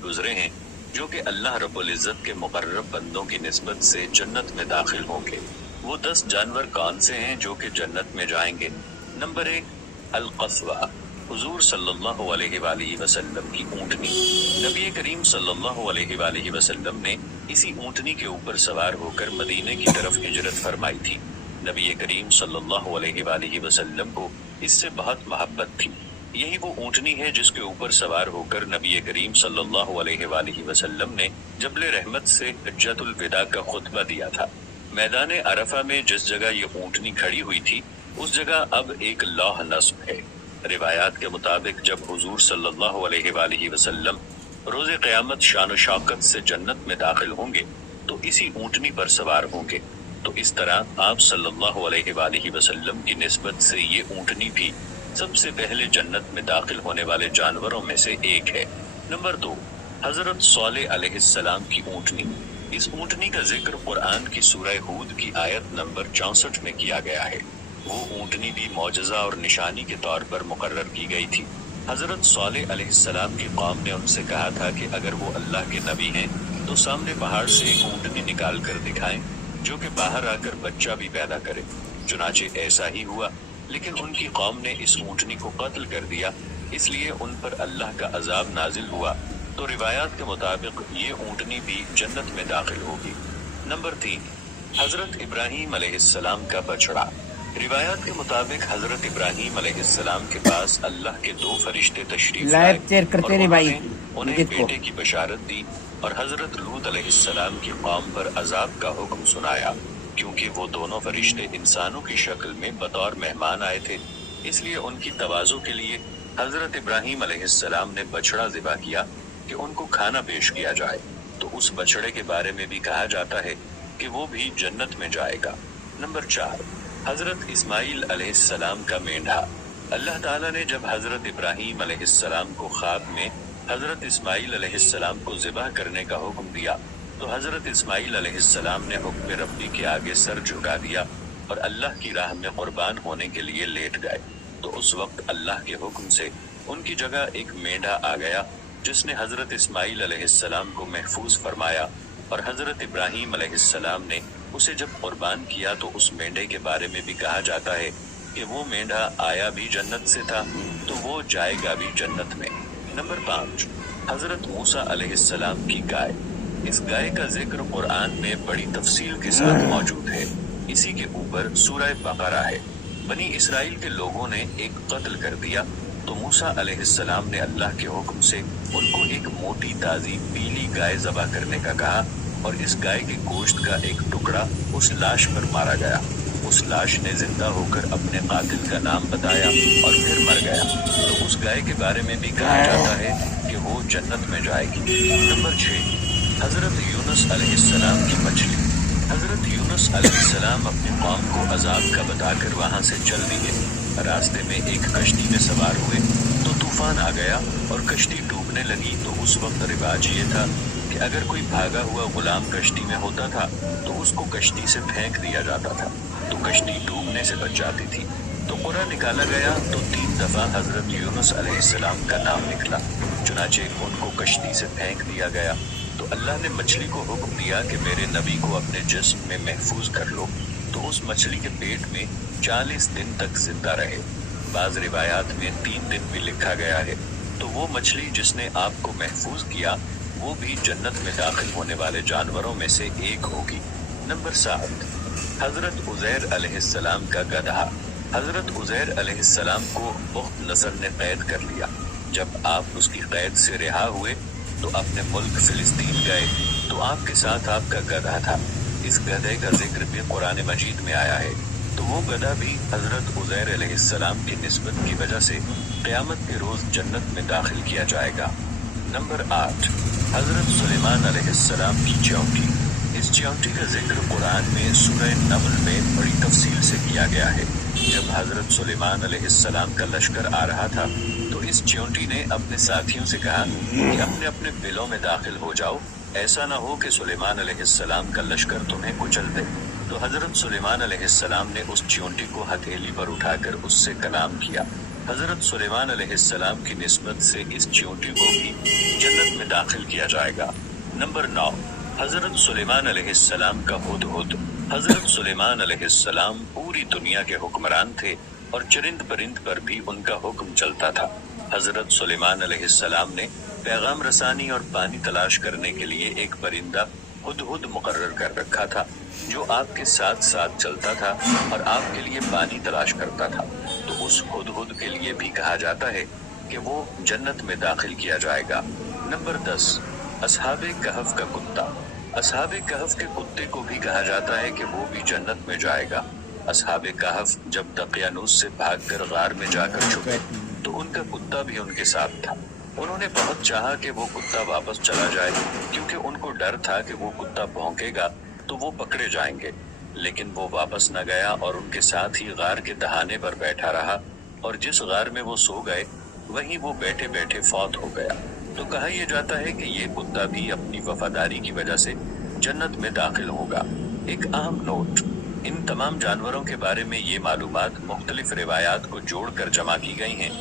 गुजरे हैं जो कि अल्लाह रब्बुल इज्जत के मुकर्रब बंदों की निस्बत से जन्नत में दाखिल होंगे। वो 10 जानवर कौन से हैं जो कि जन्नत में जाएंगे? नंबर 1, अल-क़स्वा, हुजूर सल्लल्लाहु अलैहि वसल्लम की ऊँटनी। नबी करीम सल्लल्लाहु अलैहि वसल्लम ने इसी ऊँटनी के ऊपर सवार होकर मदीने की तरफ हिजरत फरमाई थी। नबी करीम सल्लल्लाहु अलैहि वसल्लम को इससे बहुत मोहब्बत थी। यही वो ऊँटनी है जिसके ऊपर सवार होकर नबी करीम सल्लल्लाहु अलैहि वसल्लम ने जबल रहमत से हज्जतुल विदा का खुतबा दिया था। मैदान अरफा में जिस जगह ये ऊँटनी खड़ी हुई थी उस जगह अब एक लौह नस्ब है। रिवायात के मुताबिक जब हुजूर सल्लल्लाहु अलैहि वसल्लम रोज़े क़यामत शान शौकत से जन्नत में दाखिल होंगे तो इसी ऊँटनी पर सवार होंगे। तो इस तरह आप सल्लल्लाहु अलैहि वसल्लम की निस्बत से ये ऊँटनी भी सबसे पहले जन्नत में दाखिल होने वाले जानवरों में से एक है। नंबर 2, हजरत सालेह अलैहिस्सलाम की ऊँटनी। इस ऊँटनी का जिक्र कुरान की सूरह हूद की आयत नंबर 64 में किया गया है। वो ऊँटनी भी मौजज़ा और निशानी के तौर पर मुकर्रर की गई थी। हजरत सालेह अलैहिस्सलाम की कौम ने उनसे कहा था कि अगर वो अल्लाह के नबी हैं तो सामने पहाड़ से एक ऊँटनी निकाल कर दिखाएं जो कि बाहर आकर बच्चा भी पैदा करे। चुनाचे ऐसा ही हुआ, लेकिन उनकी कौम ने इस ऊँटनी को कत्ल कर दिया, इसलिए उन पर अल्लाह का अजाब नाजिल हुआ। तो रिवायात के मुताबिक ये ऊँटनी भी जन्नत में दाखिल होगी। नंबर 3, हजरत इब्राहीम अलैहिस्सलाम का बछड़ा। रिवायात के मुताबिक हजरत इब्राहीम अलैहिस्सलाम के पास अल्लाह के 2 फरिश्ते तशरीफ लाए और उन्हें बेटे की बशारत दी और हजरत लूत अलैहिस्सलाम की कौम पर अजाब का हुक्म सुनाया। क्योंकि वो दोनों फरिश्ते इंसानों की शक्ल में बतौर मेहमान आए थे, इसलिए उनकी तवाज़ो के लिए हजरत इब्राहीम अलैहिस्सलाम ने बछड़ा ज़िबा किया कि उनको खाना पेश किया जाए। तो उस बछड़े के बारे में भी कहा जाता है कि वो भी जन्नत में जाएगा। नंबर 4, हजरत इस्माइल अलैहिस्सलाम का मेंढा। अल्लाह ताला ने जब हजरत इब्राहीम अलैहिस्सलाम को ख्वाब में हजरत इस्माइल अलैहिस्सलाम को ज़िबा करने का हुक्म दिया तो हजरत इस्माइल अलैहिस्सलाम ने हुक्म रब्बी के आगे सर झुका दिया और अल्लाह की राह में कुर्बान होने के लिए लेट गए। तो उस वक्त अल्लाह के हुक्म से उनकी जगह एक मेंढा आ गया जिसने हजरत इस्माइल अलैहिस्सलाम को महफूज फरमाया और हजरत इब्राहीम अलैहिस्सलाम ने उसे जब कुर्बान किया तो उस मेंढे के बारे में भी कहा जाता है कि वो मेंढा आया भी जन्नत से था तो वो जाएगा भी जन्नत में। नंबर 5, हजरत मूसा अलैहिस्सलाम की गाय। इस गाय का जिक्र कुरान में बड़ी तफसील के साथ मौजूद है। इसी के ऊपर सूरह बकरा है। बनी इसराइल के लोगों ने एक कत्ल कर दिया तो मूसा अलैहिस्सलाम ने अल्लाह के हुक्म से उनको एक मोटी ताजी पीली गाय ज़बह करने का कहा और इस गाय के गोश्त का एक टुकड़ा उस लाश पर मारा गया। उस लाश ने जिंदा होकर अपने कातिल का नाम बताया और फिर मर गया। तो उस गाय के बारे में भी कहा जाता है कि वो जन्नत में जाएगी। नंबर 6, हजरत यूनुस अलैहिस्सलाम की मछली। हजरत यूनुस अलैहिस्सलाम अपनी कौम को अजाब का बताकर वहां से चल दिए। रास्ते में एक कश्ती में सवार हुए तो तूफान आ गया और कश्ती डूबने लगी। तो उस वक्त रिवाज ये था कि अगर कोई भागा हुआ गुलाम कश्ती में होता था तो उसको कश्ती से फेंक दिया जाता था, तो कश्ती डूबने से बच जाती थी। तो कुरा निकाला गया तो 3 दफा हजरत यूनुस अलैहिस्सलाम का नाम निकला। चुनाचे उनको कश्ती से फेंक दिया गया तो अल्लाह ने मछली को हुक्म दिया कि मेरे नबी को अपने जिस्म में महफूज कर लो। तो उस मछली के पेट में 40 दिन तक जिंदा रहे। बाज रिवायात में 3 दिन भी लिखा गया है। तो वो मछली जिसने आपको महफूज किया वो भी जन्नत में दाखिल होने वाले जानवरों में से एक होगी। नंबर 7, हजरत उज़ैर अलैहिस्सलाम का गधा। हजरत उज़ैर अलैहिस्सलाम को बुख्त नसर ने कैद कर लिया। जब आप उसकी कैद से रिहा हुए तो अपने मुल्क फिलिस्तीन गए तो आपके साथ आपका गधा था। इस गधे का जिक्र भी कुरान मजीद में आया है। तो वो गधा भी हजरत उज़ैर अलैहिस्सलाम की निस्बत की वजह से क़यामत के रोज जन्नत में दाखिल किया जाएगा। नंबर 8, हजरत सुलेमान अलैहिस्सलाम की च्योंटी। इस च्योंटी का जिक्र कुरान में सूरह नमल में बड़ी तफसील से किया गया है। जब हजरत सुलेमान अलैहिस्सलाम का लश्कर आ रहा था तो इस च्योंटी ने अपने साथियों से कहा कि अपने अपने बिलों में दाखिल हो जाओ, ऐसा ना हो कि सुलेमान अलैहिस्सलाम का लश्कर तुम्हें कुचल दे। तो हजरत सुलेमान अलैहिस्सलाम ने उस च्योंटी को हथेली पर उठाकर उससे कलाम किया। हजरत सुलेमान अलैहिस्सलाम की निस्बत से इस चींटी को भी जन्नत में दाखिल किया जाएगा। नंबर 9, हजरत सुलेमान अलैहिस्सलाम का हुदहुद। हजरत सुलेमान अलैहिस्सलाम पूरी दुनिया के हुक्मरान थे और चरिंद परिंद पर भी उनका हुक्म चलता था। हजरत सुलेमान अलैहिस्सलाम ने पैगाम रसानी और पानी तलाश करने के लिए एक परिंदा हुदहुद मुकर्रर कर रखा था, जो आपके साथ साथ चलता था और आपके लिए पानी तलाश करता था। तो उस हुदहुद के लिए भी कहा जाता है कि वो जन्नत में दाखिल किया जाएगा। नंबर 10, असहाबे कहफ का कुत्ता। असहाबे कहफ के कुत्ते को भी कहा जाता है कि वो भी जन्नत में जाएगा। असहाबे कहफ जब दकियानूस से भागकर गार में जाकर छुपे तो उनका कुत्ता भी उनके साथ था। उन्होंने बहुत चाहा कि वो कुत्ता वापस चला जाए, क्योंकि उनको डर था कि वो कुत्ता भौंकेगा तो वो पकड़े जाएंगे। लेकिन वो वापस न गया और उनके साथ ही गार के दहाने पर बैठा रहा, और जिस गार में वो सो गए वहीं वो बैठे बैठे फौत हो गया। तो कहा यह जाता है कि ये कुत्ता भी अपनी वफादारी की वजह से जन्नत में दाखिल होगा। एक अहम नोट, इन तमाम जानवरों के बारे में ये मालूमात मुख्तलिफ रिवायात को जोड़कर जमा की गई हैं।